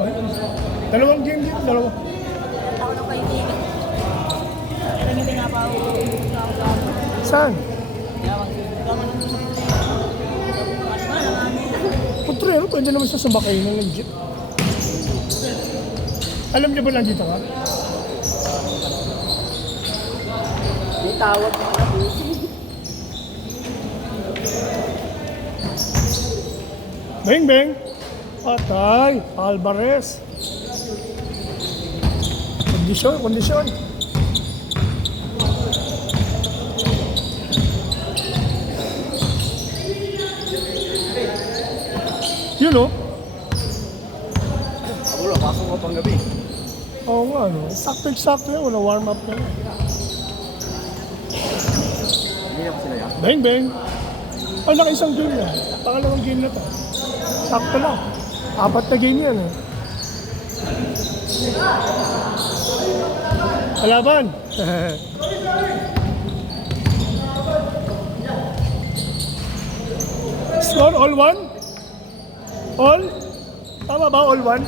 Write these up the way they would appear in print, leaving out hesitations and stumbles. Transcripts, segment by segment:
Ay, dalawang game din, dalawa. Ako ng kaibigan. Kaya nyo pinapaw. Saan? Putrero, pwede naman siya sumakay ng jeep. Alam niyo ba nandito ka? May tawag mo na po. Beng, beng. Patay. Alvarez. Kondisyon, kondisyon. Yun o. Wala, pasok ko pang gabi. Oo nga, no? Sakto-sakto yan. Wala warm up na. Hindi na ko sila yan. Beng, beng. Ay, naka-isang game na. Pangalawang game na to. Sakto lang. 4 na game yan, eh. Kalaban. Score all one? All? Tama ba all one?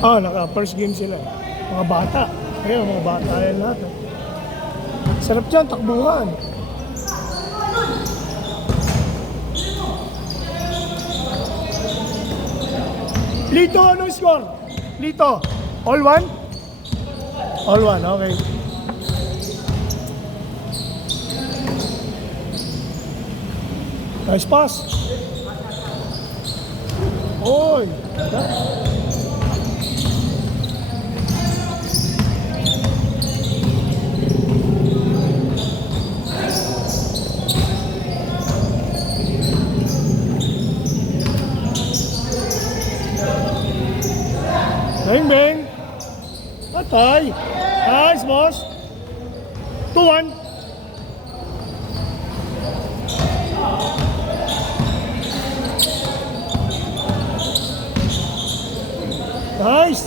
Ah, naka-first game sila. Mga bata. Ayun, mga bata yan lahat. Eh. Sarap dyan, takbuhan. Lito, anong score? Lito, all one? All one, okay. Nice pass. Oy. Bang, bang. Patay. Nice, boss. 2-1. Nice.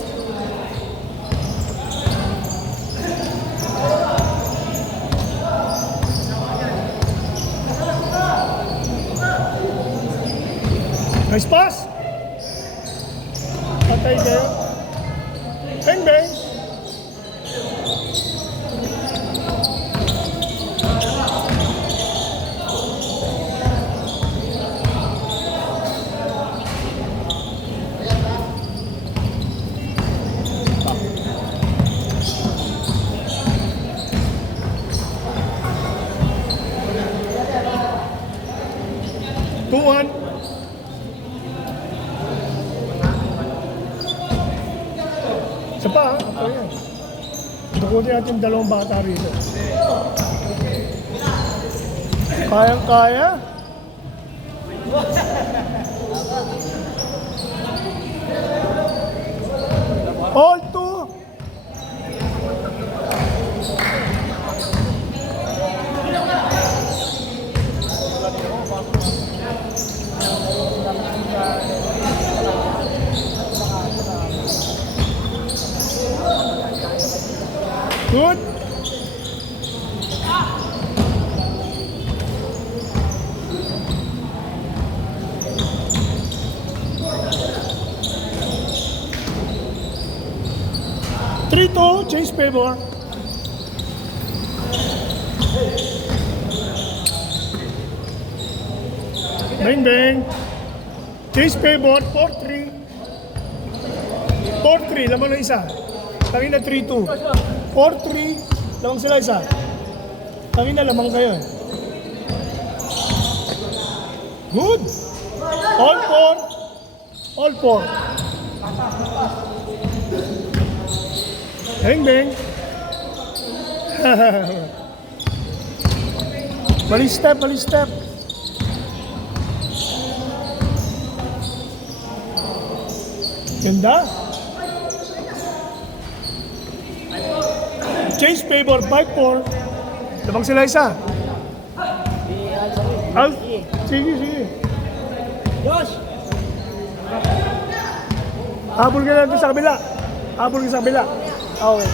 Nice pass. Patay kayo. Bang, bang. Tuhan. Isa pa, ito yan. Dukutin natin dalawang bata rito. Kayang-kaya. All two. Good. Three-two, change favor. Bang, bang. Change favor, 4-3. 4-3, laman na isa. Kanina 3-2. 4-3, lamang sila isa. Kanina lamang kayo. Good. All four. All four. Bang, bang. Bali step, bali step. Ganda. Change favor, 5-4. Labang sila isa. Sige, sige. Josh! Habol ka natin sa kabila. Habol ka sa kabila. Okay.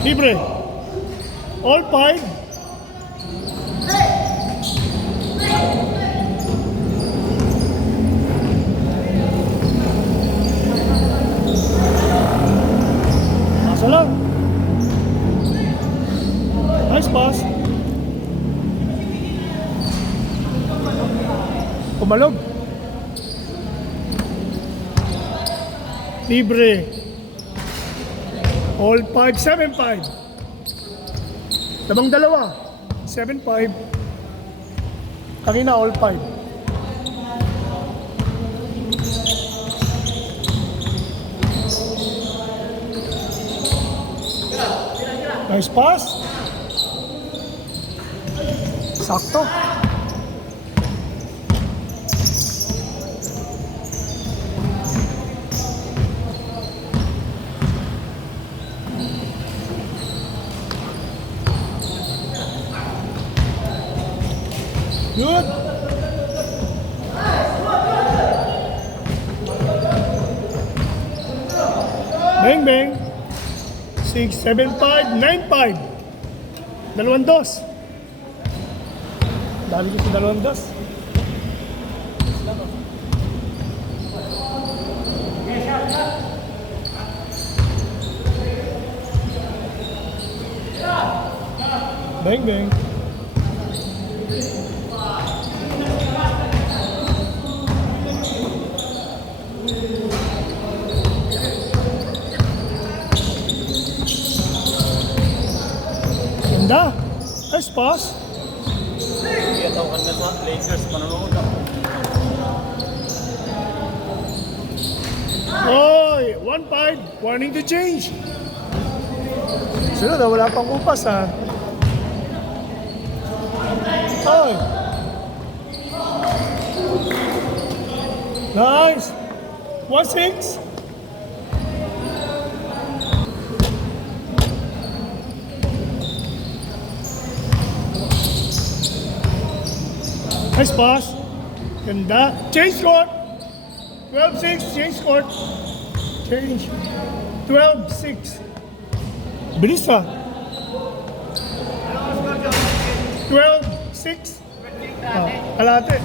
Libre. All 5. Asa lang. Nice pass. Pumalog. Libre. All 5, 7-5. Labang dalawa. 7-5. Kanina all 5. Nice pass. Sakto. Good. Bang bang. 6, 7, 5, 9, 5. Dalawang dos. Dali ko sa dalawang dos. Bang bang. Ganda. Nice pass. Iyatawakan na sa Lakers, manonood ako. Oy, 1-5. Warning to change. Sunod, wala pang upas ha. Oy. Nice. 1-6. Nice pass. Ganda. Change court. 12-6. Change court. Change. 12-6. Bilis ha. 12-6. Kalate.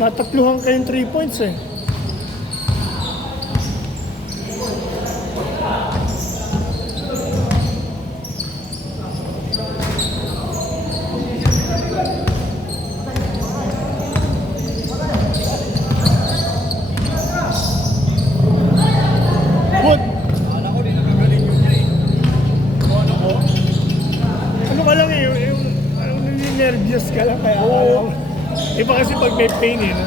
Natatluhan kayong 3 points eh. Good. Akala ko din nagagaling yun niya eh. Ano ko? Ano ka lang eh, nervous ka lang kaya akala ko. Iba kasi pag may pain eh, no?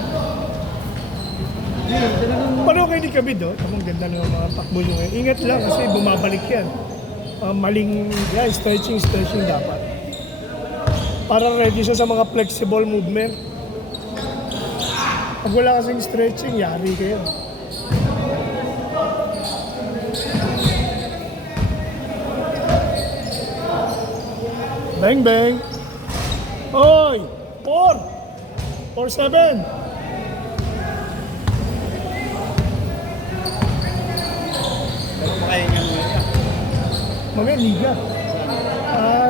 Paano kayo ni Kabid, oh? Ang ganda ng mga takbo nyo ngayon. Ingat lang kasi bumabalik yan. Maling, stretching dapat. Para ready siya sa mga flexible movement. Pag wala kasing stretching, yari kayo. Bang bang. Oy! 4! 4-7. Pero makahingan mo niya. Mamaya liga.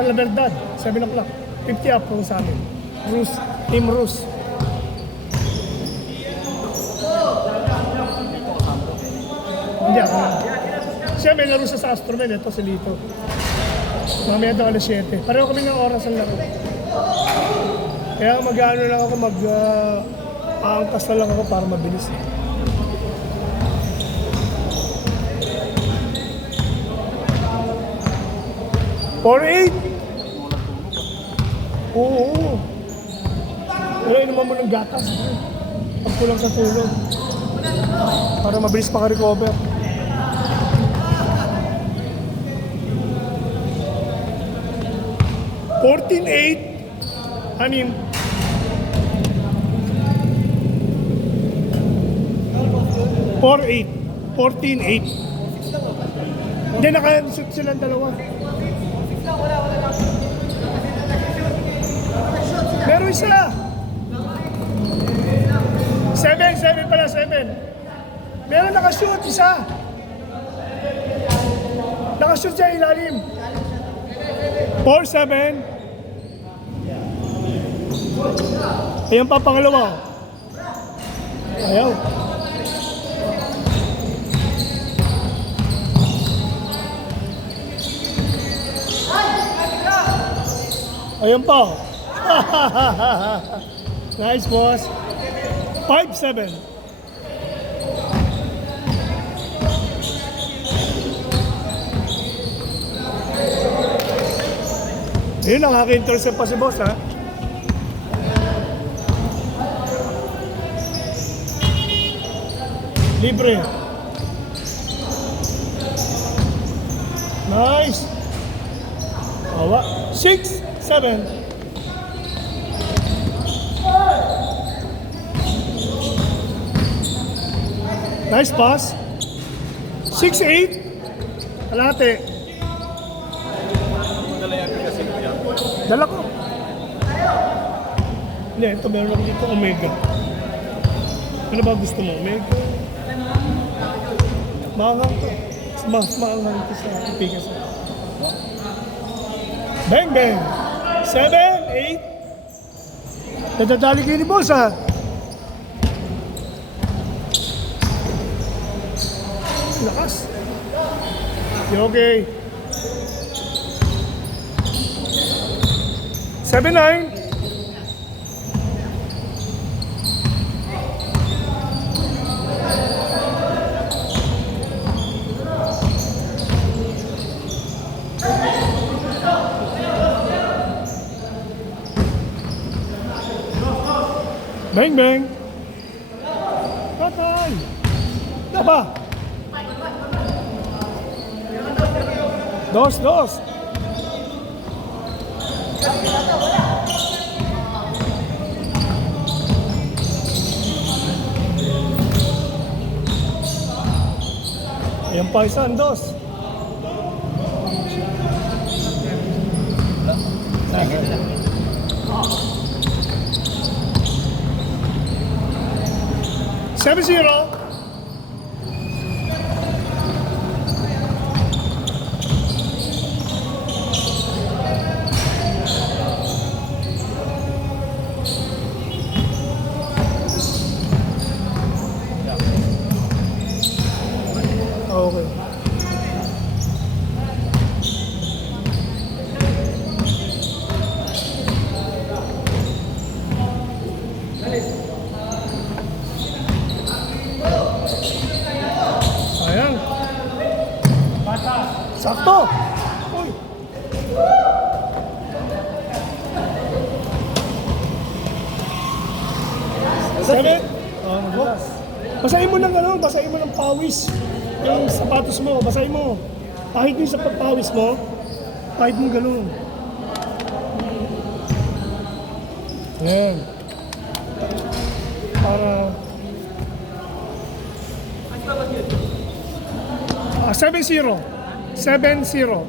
La Verdad, 7 o'clock. 50 up kung sa amin. Rus, Team Rus. Hindi ako. Siya may laro sa Astromed, ito si Lito. Mamaya daw alas 7. Pareho kami ng oras ang laro. Kaya mag-ano lang ako, aangkas na lang ako para mabilis. For 8. Oo. Pero inuman mo ng gatas. Pag kulang sa tulog. Para mabilis maka-recover. Anim. For 8. 14-8. Hindi, naka-shoot silang dalawa. Meron isa. 7 pala, 7. Meron nakashoot, isa. Nakashoot siya ilalim. 4-7. Ayan pa pangalawa. Ayaw. Ayan pa. Nice, boss. 5-7. Ayun, nakaka-intercept pa si boss, ha? Libre. Nice. Awa. 6-7. Nice pass. 6-8. Kalate. Madala yan kasi yan. Dala ko. Hindi, ito meron ako dito Omega. Ano ba gusto mo? Omega? Maangang to. Mas maangang to sa ipigas. Bang, bang. 7, 8. Nadadali kayo ni boss, ha? Lakas. Okay. 7-9. Bang, bang. Patay. Daba. 2-2. Ayan pa isa, 2. Seven zero. Okay. Sayang. Sakto. Uy. Seven. Basahin mo ng ano, basahin mo ng pawis. Yung sapatos mo, basahin mo. Kahit yung sa pawis mo, kahit mo gano'n. Yan. Para... 7-0. 7-0.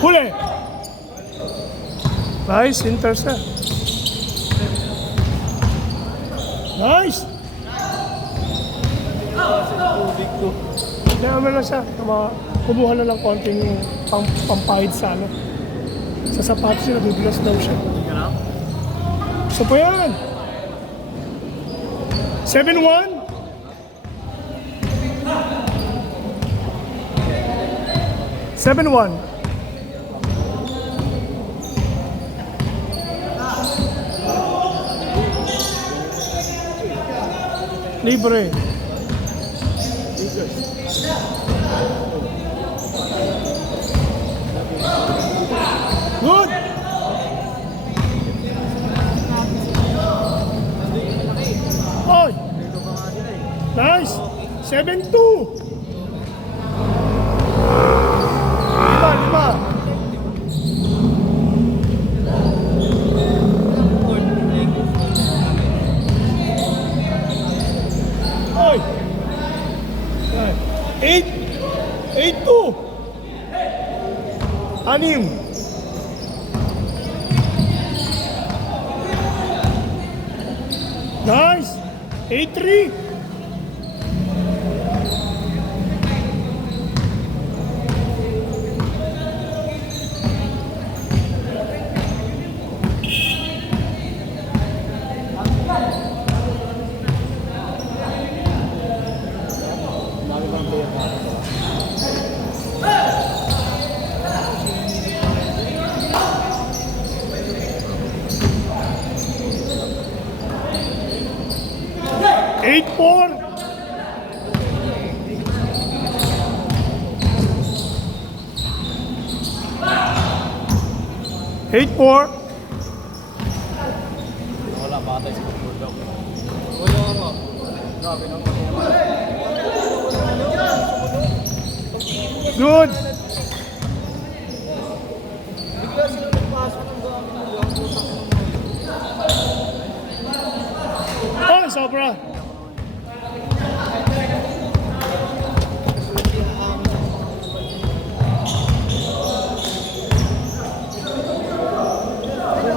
Huli. Nice, intercept. Nice. Kaya na siya. Kumuha na lang konting pampahid sa ano. Sa sapatos niya, nabibilas daw siya. So po yan. 7-1. Libre. Good. Oy. Nice. 7-2. 5. Oy. 8-2. 6. 8-3. Dami bang player na. 8-4. Eight four. Wala pa tayo sa football daw. Wala nga. Grabe nang Good. bigla sila nagpasa ng dami ng Oh, sobra.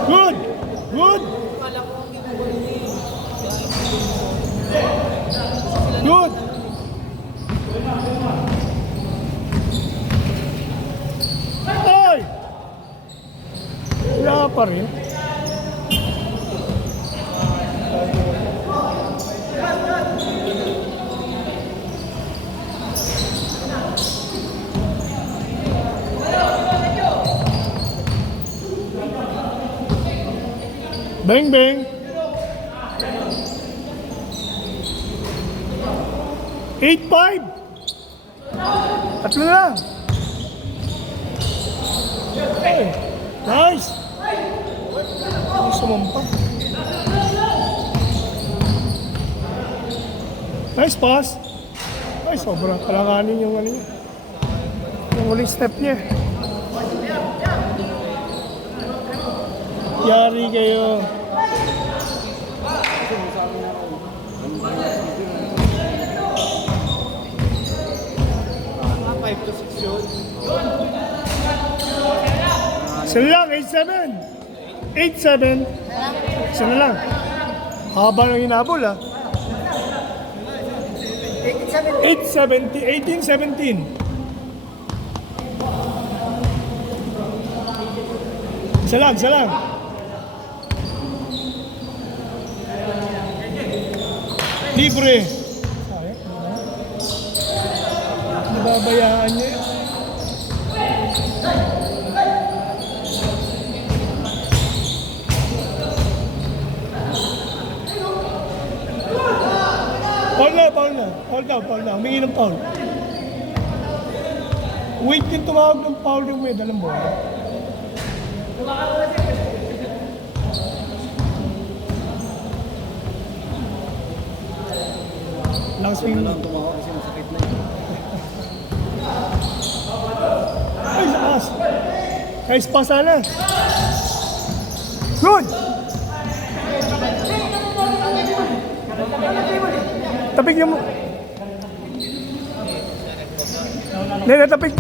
Good. Good. Good. Ay! Wala pa rin. Bang bang. 8-5. Tatlo na lang. Hey, nice. Sumampa. Nice pass. Ay, sobrang kalanganin yung ano niya. Yung uling step niya. Yari kayo. mga 5 to 6 yun. Sila lang, 8-7. 8-7. Sila lang. Haba ng hinabol ah. 8-17. 18-17. Isa lang. Libre. Nababayaan niya. Paul na. Humingi ng Paul. Wait yung tumawag ng Paul yung may dalang bola. Langsing Lang tumawag kasi masakit na yun. ay, sakas. Nice pass sana. Good! Tapig niyo mo. Nene, tapig.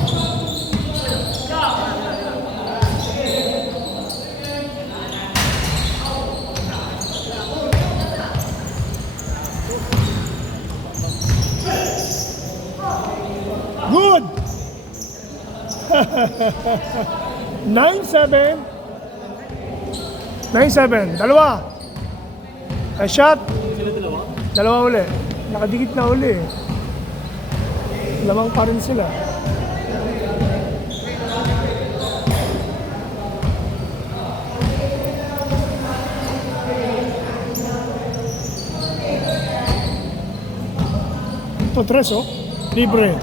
Good! 9-7. 9-7. Dalawa. A shot. Sila dalawa? Dalawa uli. Nakadikit na uli. Lamang pa rin sila. Ito, tres, oh. Libre.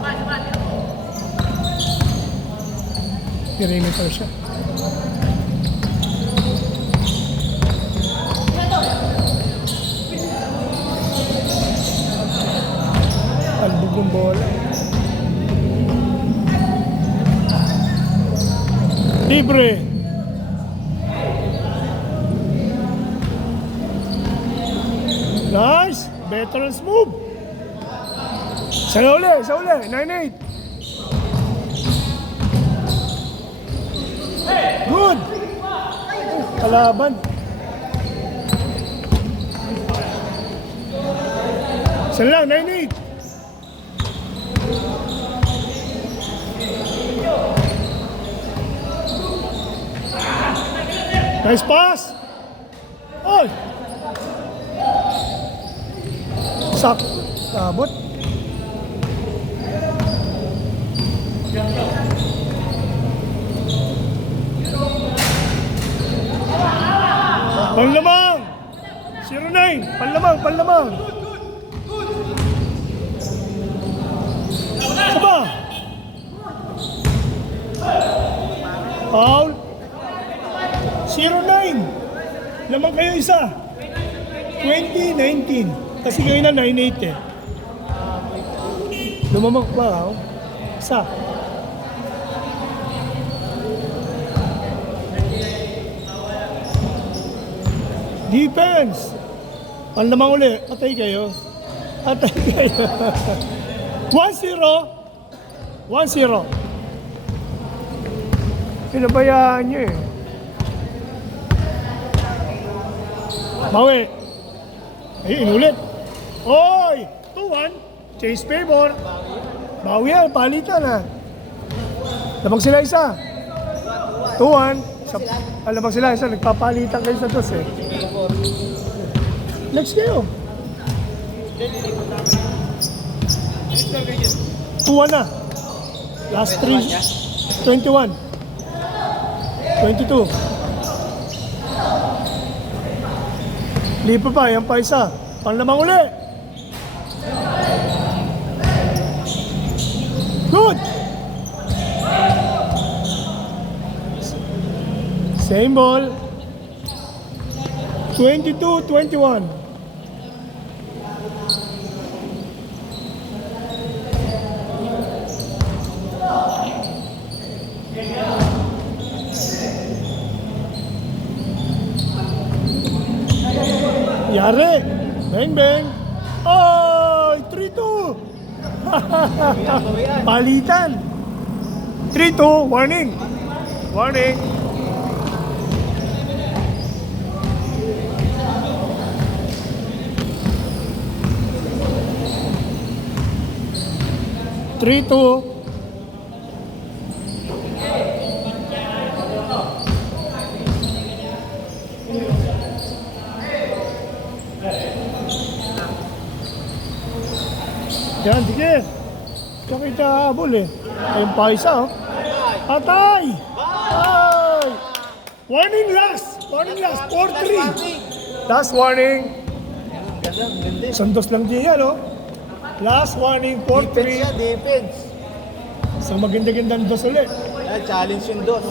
Perimeter siya. Albog ng bola. Libre. Nice. Veterans move. Isa uli. 9-8. Good. Kalaban. Isa lang, 9-8. Nice pass. Oy. Sak. Abot. Panlamang. 09. Panlamang, panlamang. Saba. Foul. 09. Lamang kayo isa. 2019. Kasi kayo na 9-8 eh. Lumamang pa, oh. Isa. Defense. Panlamang uli. Atay kayo. Atay kayo. 1-0. 1-0. Pinabayaan nyo eh. Bawi. Ay, inulit. Oy! 2-1. Chase favor. Bawi yan. Palitan ha. Labang sila isa. 2-1. Labang sila isa. Nagpapalitan kayo sa dos eh. Next kayo. 2-1 na. Last 3. 21. 22. Lipa pa, yan pa isa. Panlamang uli. Good. Same ball. 22-21. Yari. Bang bang. Oh, 3-2. Palitan. 3-2. Warning. Warning. Three, two. Yan, sige. Ito kita habol eh. Ayun pa isa oh. Atay! Ay! Warning last! Warning last! 4-3. Last warning. Sandos lang din yan oh. Last warning, 4-3. Defense. Isang maganda-gandang dos ulit. Challenge yung dos.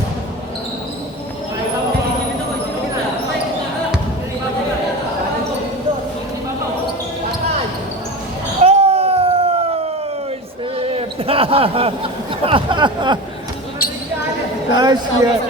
Oh! Shit! Nice, yeah.